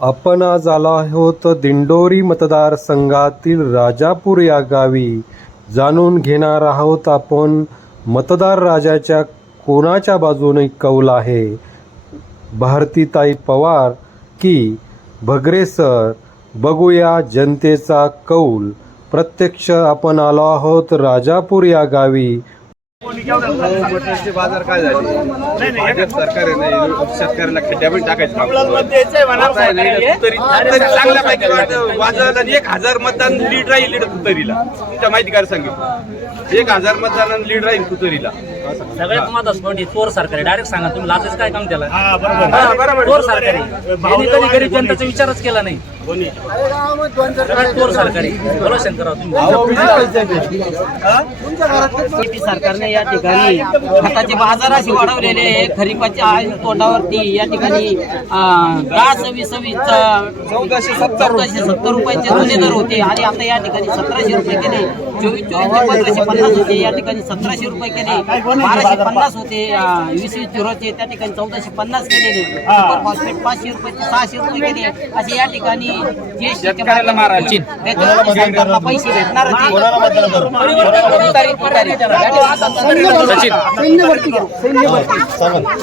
आपण आज आलो आहोत दिंडोरी मतदारसंघातील राजापूर या गावी. जाणून घेणार आहोत आपण मतदार राजाच्या कोणाच्या बाजूने कौल आहे? भारतीताई पवार की भगरे सर? बघूया जनतेचा कौल. प्रत्यक्ष आपण आलो आहोत राजापूर या गावी. मटणाचे बाजार काय झाले? भाजप सरकार आहे ना, शेतकऱ्याला खड्ड्यामध्ये टाकायचं. काम करतं. आता आहे ना, तरी तरी चांगल्यापैकी वाज- वाजवलं आणि एक हजार मतदान लीड राहील लीड तुतरीला. तुमच्या माहिती काय सांगितलं. एक हजार मतदान लीड राहील तुतरीला. सगळ्यात महत्वाचं पॉईंट चोर सरकारी. डायरेक्ट सांगा तुम्ही. लाचायचं काय काम त्याला हा, बरोबर. चोर सरकारी. यांनी कधी गरीब जनतेचा विचारच केला नाही. सरकारने या ठिकाणी खताचे बाजार असे वाढवलेले आहे. खरीपाच्या तोंडावरती या ठिकाणी दहा सव्वीस सव्वीस चौदाशे सत्तर चौदाशे सत्तर रुपयाचे जुने दर होते. आणि आता या ठिकाणी सतराशे रुपये केले. चोवीस चोवीस पंधराशे पन्नास होते. या ठिकाणी सतराशे रुपये केले. बाराशे पन्नास होते. वीस वीस झिरोचे. त्या ठिकाणी चौदाशे पन्नास केलेले. पाचशे रुपये ते सहाशे रुपये केले. असे या ठिकाणी जे शेतकऱ्याला मारायचे त्याच्यावर पैसे भेटणार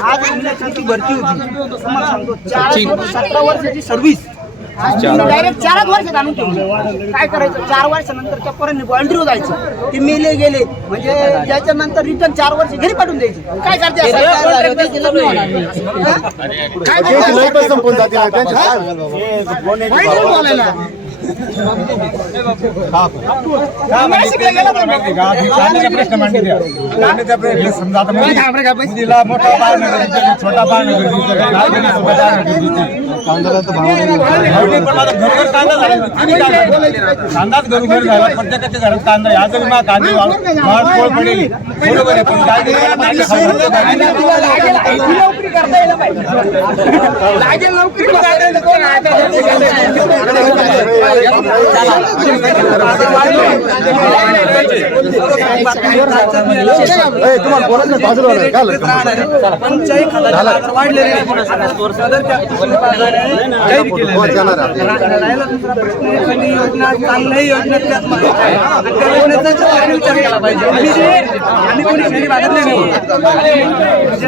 आज मुलाची भरती होती. तुम्हाला सांगतो चार सतरा वर्षाची सर्व्हिस डायरेक्ट चारच वर्षात आणून ठेवलं. काय करायचं? चार वर्षानंतर पोरांनी बॉन्ड्री जायचं ते मेले गेले. म्हणजे त्याच्यानंतर रिटर्न चार वर्ष घरी पाठवून द्यायचे. काय करते? काय पाण्याचा प्रश्न समजा मोठा गरजेचं छोटा पाळणं गरजेचं काय गरजेचं पाळणं घरोघर कांदा झाला किती कांदा कांदाच घरोघर झाला प्रत्येकाच्या घरात कांदा आहे. आजही मा कांदे वाढ पोळ पडेल बरोबर आहे पण काय करता यायला पाहिजे. लागेल नोकरी वाढलेले योजना चांगल्याही योजना महत्त्वाच्या आहे. आणि विचार केला पाहिजे कोणी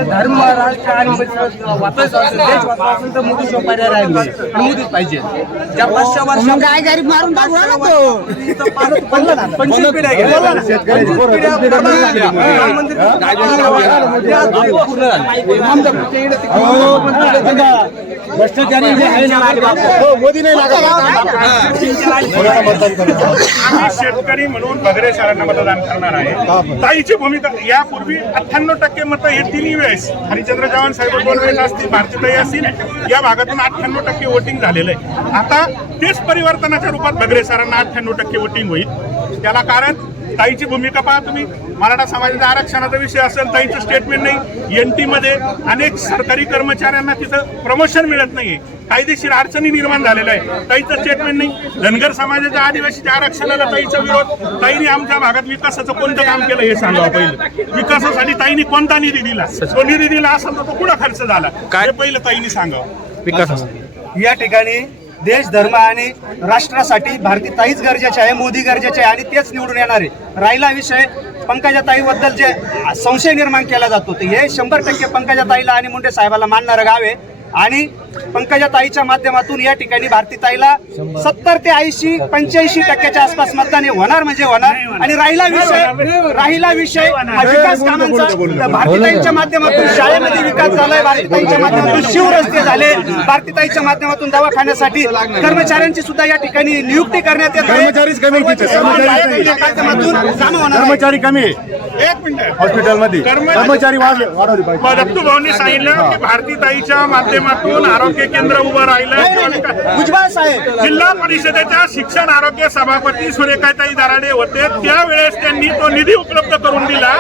धर्म राष्ट्र देश वाचवा तर पर्याय मोदीच पाहिजे ज्या पाचशे वर्ष काय गरीब मारून पंचवीस पिढ्या गेल्या पंचवीस पिढ्या पूर्ण झाल्या. भ्रष्टाचारी जे आहे मोदी नाही आम्ही शेतकरी म्हणून भगरे शहरांना मतदान करणार आहे ताईची भूमिका यापूर्वी अठ्ठ्याण्णव टक्के मतं हे तिन्ही वेळेस हरिचंद्र चव्हाण साहेब दोन असतील भारतीताई असतील या भागातून अठ्ठ्याण्णव टक्के वोटिंग झालेलं आहे. आता तेच परिवर्तनाच्या रूपात भगरे सरांना अठ्ठ्याण्णव टक्के वोटिंग होईल. त्याला कारण ताईची भूमिका पहा तुम्ही. मराठा समाजाच्या आरक्षणाचा विषय असेल ताईचं स्टेटमेंट नाही. एन टी मध्ये अनेक सरकारी कर्मचाऱ्यांना तिथं प्रमोशन मिळत नाहीये. कायदेशीर अडचणी निर्माण झालेल्या आहे ताईचं स्टेटमेंट नाही. धनगर समाजाच्या आदिवासीच्या आरक्षणाला ताईचा विरोध. ताईने आमच्या भागात विकासाचं कोणतं काम केलं हे सांगावं पहिलं. विकासासाठी ताईने कोणता निधी दिला? तो निधी दिला असेल तर तो कुठं खर्च झाला? हे पहिलं ताईने सांगावं. या ठिकाणी देश धर्म आणि राष्ट्रासाठी भारती ताईच गरजेचे आहे मोदी गरजेचे आहे आणि तेच निवडून येणार आहे. राहिला विषय पंकजाताईबद्दल जे संशय निर्माण केला जातो. ते हे शंभर टक्के पंकजाताईला आणि मुंडे साहेबाला मानणारं गाव आहे. आणि पंकजा ताईच्या माध्यमातून या ठिकाणी भारती ताईला सत्तर ते ऐंशी पंच्याऐंशी टक्क्याच्या आसपास मतदान हे होणार म्हणजे होणार. आणि राहिला विषय राहिला विषय हा विकास कामांचा. भारतीताईंच्या माध्यमातून शाळेमध्ये विकास झालाय भारतीताईंच्या माध्यमातून शिवरस्ते झाले भारतीताईच्या माध्यमातून दवाखान्यासाठी कर्मचाऱ्यांची सुद्धा या ठिकाणी नियुक्ती करण्यात येत. कर्मचारी कमी एक मिनिट. हॉस्पिटलमध्ये. कर्मचारी- कर्मचारी वाढ वाढवली पाहिजे. दत्तू भाऊंनी सांगितलं की भारतीताईच्या माध्यमातून आरोग्य केंद्र उभं राहिलं भुजबळ साहेब. जिल्हा परिषदेच्या शिक्षण आरोग्य सभापती सुरेखाताई दराडे होते. त्यावेळेस त्यांनी तो निधी उपलब्ध करून दिला.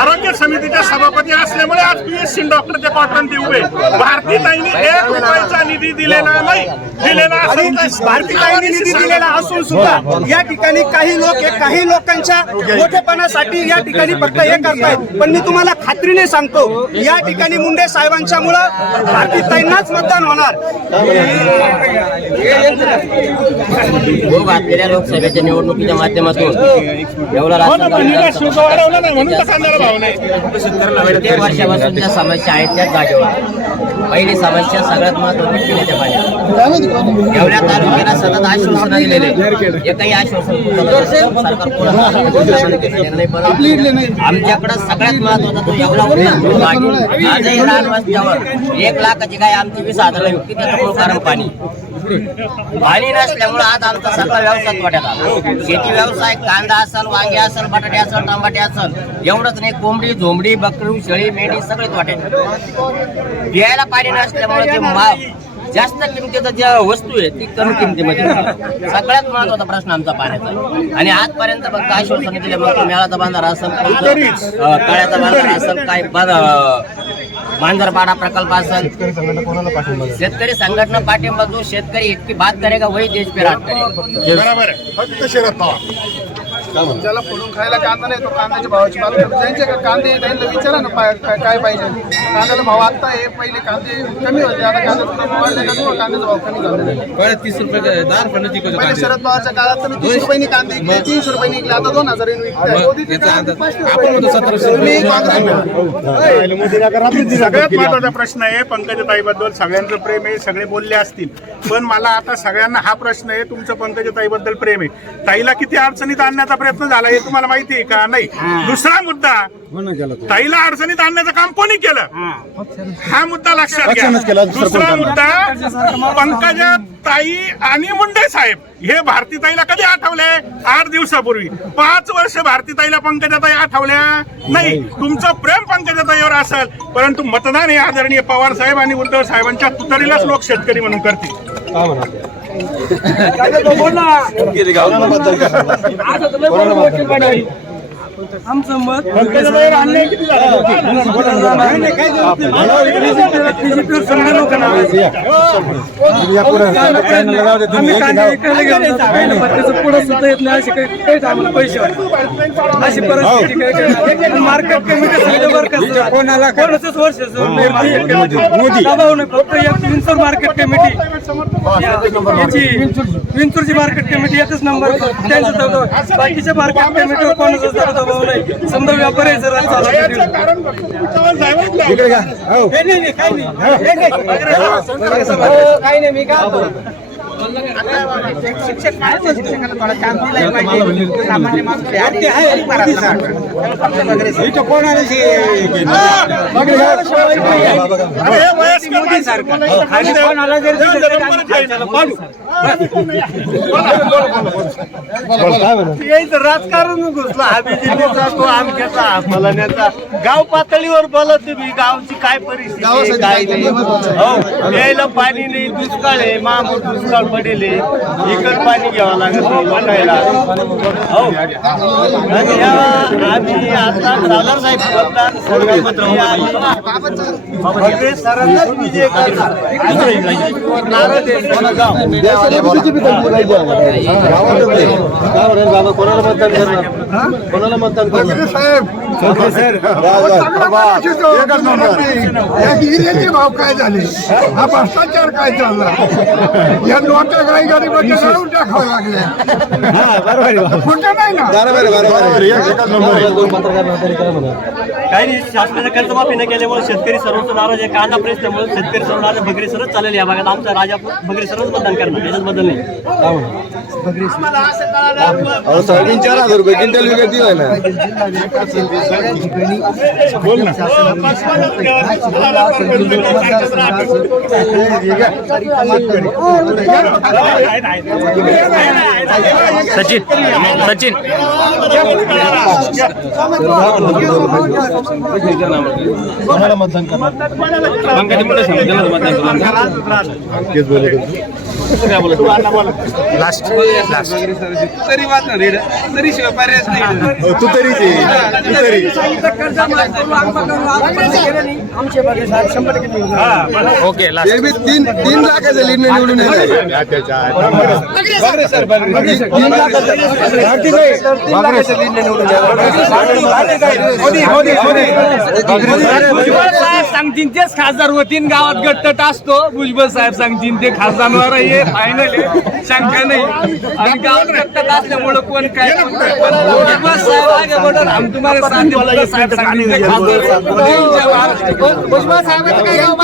आरोग्य समितीच्या सभापती असल्यामुळे आज पी एस सिंग डॉक्टरचे कॉटन ते उभे भारतीताईंनी एक रुपयाचा निधी दिलेला नाही. दिलेला आणि भारतीताईंनी निधी दिलेला असून सुद्धा या ठिकाणी काही लोक काही लोकांच्या मोठेपणासाठी या ठिकाणी फक्त हे करतायत. पण मी तुम्हाला खात्रीने सांगतो या ठिकाणी मुंडे साहेबांच्या मुळे भारतीताईंनाच मतदान बदल होणार. हो लोकसभेच्या निवडणुकीच्या माध्यमातून एवढा प्रत्येक वर्षापासून ज्या समस्या आहेत त्याच जागेवर. पहिली समस्या सगळ्यात महत्वाची पिण्याच्या पाण्याची एवढ्या तालुक्याला सतत आश्वासन दिलेले एकही आश्वासन आमच्याकडे सगळ्यात महत्त्वाचा तो एवढा होता. आजही एक लाखाची काय आमची वीस हजार युक्ती त्याचं मूळ कारण पाणी पाणी नसल्यामुळे आज आमचा सगळा व्यवसाय तोट्यात आला शेती व्यवसाय कांदा असेल वांगे असेल बटाटे असेल टमाटे असेल एवढंच नाही कोंबडी झोंबडी बकरू शेळी मेंढी सगळे तोट्यात प्यायला पाणी नसल्यामुळे ते मा जास्त किमतीचं ज्या वस्तू आहे ती कमी किमतीमध्ये. सगळ्यात महत्त्वाचा प्रश्न आमचा पाण्याचा. आणि आजपर्यंत फक्त आश्वासन दिले मग मेळाचा बांधारा असेल तळ्याचा बांधारा असेल काय मांजरपाडा प्रकल्प असेल. शेतकरी संघटना पाठिंबा जो शेतकरी इतकी बात करेगा वही देश पे राज करेगा. बरोबर. फक्त शरद पवार. ज्याला फोडून खायला कांदा नाही तो कांद्याच्या भावाची बाजू का कांदे आहे, त्यांना विचारा ना काय पाहिजे. कांद्याला भाव आता आहे पहिले कांदे कमी होते आता कांद्याचा भाव वाढले का तुम्हाला कांद्याचा भाव कमी आहे. तीस रुपये पहिले शरद पवारच्या काळात तर तीस रुपयांनी कांदे तीनशे रुपयांनी विकले आता दोन हजार सगळ्यात महत्त्वाचा प्रश्न आहे पंकजताईबद्दल सगळ्यांचं प्रेम आहे सगळे बोलले असतील. पण मला आता सगळ्यांना हा प्रश्न आहे तुमचं पंकजताईबद्दल प्रेम आहे. ताईला किती अडचणीत आणण्याचा प्रयत्न झाला हे तुम्हाला माहिती आहे का? नाही. दुसरा मुद्दा ताईला अडचणीत आणण्याचं काम कोणी केलं? हा. मुद्दा लक्षात घ्या. दुसरा मुद्दा पंकजा ताई आणि मुंडे साहेब हे भारती ताईला कधी आठवले? आठ दिवसापूर्वी. पाच वर्ष भारती ताईला पंकजाताई आठवल्या? नाही. तुमचं प्रेम पंकजाताईवर असेल परंतु मतदान हे आदरणीय पवार साहेब आणि उद्धव साहेबांच्या तुतडीलाच लोक शेतकरी म्हणून करतील. काय म्हणा? गेले गाव आमचं मत पुढे सुद्धा येत नाही अशी काही काही आम्हाला पैसे अशी परिस्थिती काही मार्केट कमिटी कोणाला कोणाचंच वर्ष फक्त एक विंचूर मार्केट कमिटी विंचूरची मार्केट कमिटी एकच नंबर त्यांचं बाकीच्या मार्केट कमिटीवर कोणाचाच दबाव नाही समजा व्यापारी आहे काही नाही मी काय शिक्षक शिक्षकाला थोडा दिलाय पाहिजे सामान्य राजकारण घुसला हा बीजेपीचा तो आमच्याचा हा गाव पातळीवर बोला तुम्ही गावची काय परिस्थिती काय नाही हो यायला पाणी नाही दुष्काळ आहे महामोर दुष्काळ पडेल आहे. पाणी घ्यावं लागत नाही वाटायला. हो. आणि या- आम्ही आता सावकार साहेब मतदान संघामध्ये सरांनाच विजय करणार. नाराज आहे कोणाला मतदान करणार कोणाला मतदान करणार भाव काय झाले? हा भ्रष्टाचार काय चालला? या नोटा काय काही टाकावं खोटं नाही ना? पत्रकार काय म्हणा. काही नाही शासनाने कर्जमाफी न केल्यामुळे शेतकरी सर्वच नाराज आहे. कांदा प्रेसल्यामुळे शेतकरी सर्व नाराज भगरी सरच चालेल या भागात आमचा राजापूर भगरी सरच मतदान करणार. याच्यात बदल नाही. साडेतीन चार हजार रुपये क्विंटल विकत दिलाय ना. सचिन सचिन. कोणाला मतदान लास्ट तरी वाद ना रेड तरी शिवाय पर्यायच नाही तू तरी तू तरी. ओके लास्ट तीन तीन लाखाच्या लीडने निवडून साहेब सांगतील तेच खासदार होतीन गावात गट्टट असतो. भुजबळ साहेब सांगतील ते खासदार हे फायनल आहे. शंका नाही. आणि गावात गट्टट असल्यामुळं कोण काय भुजबळ साहेब आगे बढ़ो हम तुम्हाला साहेब हैं. भुजबळ साहेब सांगतील